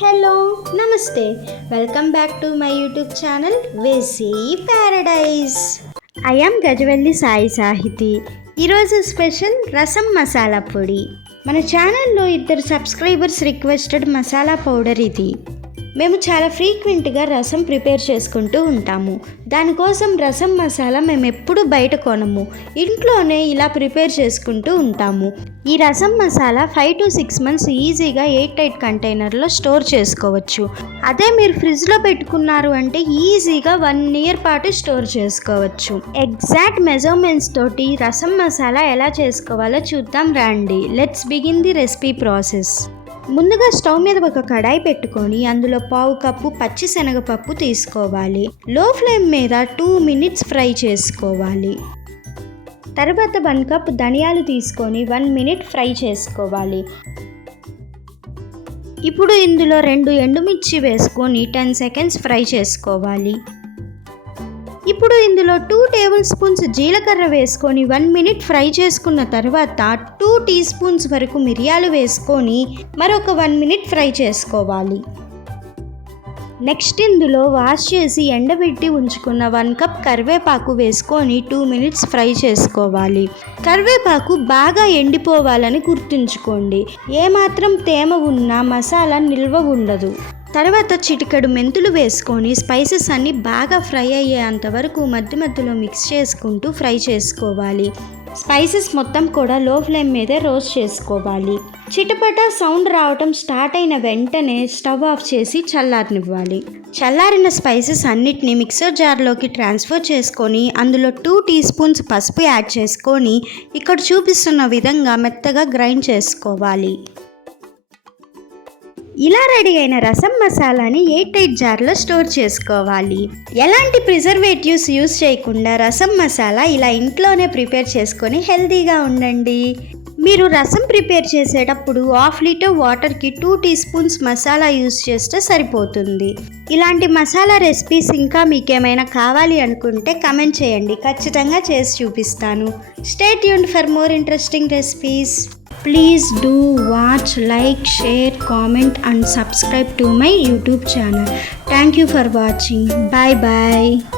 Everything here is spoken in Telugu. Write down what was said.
హలో నమస్తే welcome back to my YouTube channel వేసి Paradise. I am Gajavelli Sai Sahithi. ఈరోజు స్పెషల్ రసం మసాలా పొడి. మన ఛానల్లో 2 సబ్స్క్రైబర్స్ రిక్వెస్టెడ్ మసాలా పౌడర్ ఇది. మేము చాలా ఫ్రీక్వెంట్గా రసం ప్రిపేర్ చేసుకుంటూ ఉంటాము. దానికోసం రసం మసాలా మేము ఎప్పుడు బయట కొనము, ఇంట్లోనే ఇలా ప్రిపేర్ చేసుకుంటూ ఉంటాము. ఈ రసం మసాలా 5 to 6 months ఈజీగా 8 కంటైనర్లో స్టోర్ చేసుకోవచ్చు. అదే మీరు ఫ్రిడ్జ్లో పెట్టుకున్నారు అంటే ఈజీగా 1 year పాటు స్టోర్ చేసుకోవచ్చు. ఎగ్జాక్ట్ మెజర్మెంట్స్ తోటి రసం మసాలా ఎలా చేసుకోవాలో చూద్దాం రండి. Let's begin the recipe process. ముందుగా స్టవ్ మీద ఒక కడాయి పెట్టుకొని అందులో 1/2 కప్పు పచ్చి శనగపప్పు తీసుకోవాలి. లో ఫ్లేమ్ మీద 2 minutes ఫ్రై చేసుకోవాలి. తర్వాత 1 కప్ ధనియాలు తీసుకొని 1 minute ఫ్రై చేసుకోవాలి. ఇప్పుడు ఇందులో 2 ఎండుమిర్చి వేసుకొని 10 seconds ఫ్రై చేసుకోవాలి. ఇప్పుడు ఇందులో 2 tablespoons జీలకర్ర వేసుకొని 1 minute ఫ్రై చేసుకున్న తర్వాత 2 teaspoons వరకు మిరియాలు వేసుకొని మరొక 1 minute ఫ్రై చేసుకోవాలి. నెక్స్ట్ ఇందులో వాష్ చేసి ఎండబెట్టి ఉంచుకున్న 1 కప్ కరివేపాకు వేసుకొని 2 minutes ఫ్రై చేసుకోవాలి. కరివేపాకు బాగా ఎండిపోవాలని గుర్తుంచుకోండి. ఏమాత్రం తేమ ఉన్నా మసాలా నిల్వ ఉండదు. తర్వాత చిటికెడు మెంతులు వేసుకొని స్పైసెస్ అన్నీ బాగా ఫ్రై అయ్యేంత వరకు మధ్యలో మిక్స్ చేసుకుంటూ ఫ్రై చేసుకోవాలి. స్పైసెస్ మొత్తం కూడా లో ఫ్లేమ్ మీదే రోస్ట్ చేసుకోవాలి. చిటపట సౌండ్ రావటం స్టార్ట్ అయిన వెంటనే స్టవ్ ఆఫ్ చేసి చల్లారనివ్వాలి. చల్లారిన స్పైసెస్ అన్నిటిని మిక్సర్ జార్లోకి ట్రాన్స్ఫర్ చేసుకొని అందులో 2 teaspoons పసుపు యాడ్ చేసుకొని ఇక్కడ చూపిస్తున్న విధంగా మెత్తగా గ్రైండ్ చేసుకోవాలి. ఇలా రెడీ అయిన రసం మసాలాని 8 జార్లో స్టోర్ చేసుకోవాలి. ఎలాంటి ప్రిజర్వేటివ్స్ యూస్ చేయకుండా రసం మసాలా ఇలా ఇంట్లోనే ప్రిపేర్ చేసుకొని హెల్తీగా ఉండండి. మీరు రసం ప్రిపేర్ చేసేటప్పుడు 1/2 liter వాటర్కి 2 teaspoons మసాలా యూస్ చేస్తే సరిపోతుంది. ఇలాంటి మసాలా రెసిపీస్ ఇంకా మీకేమైనా కావాలి అనుకుంటే కమెంట్ చేయండి, ఖచ్చితంగా చేసి చూపిస్తాను. Stay tuned for more interesting recipes. Please do watch, like, share, comment and subscribe to my YouTube channel. Thank you for watching. Bye bye.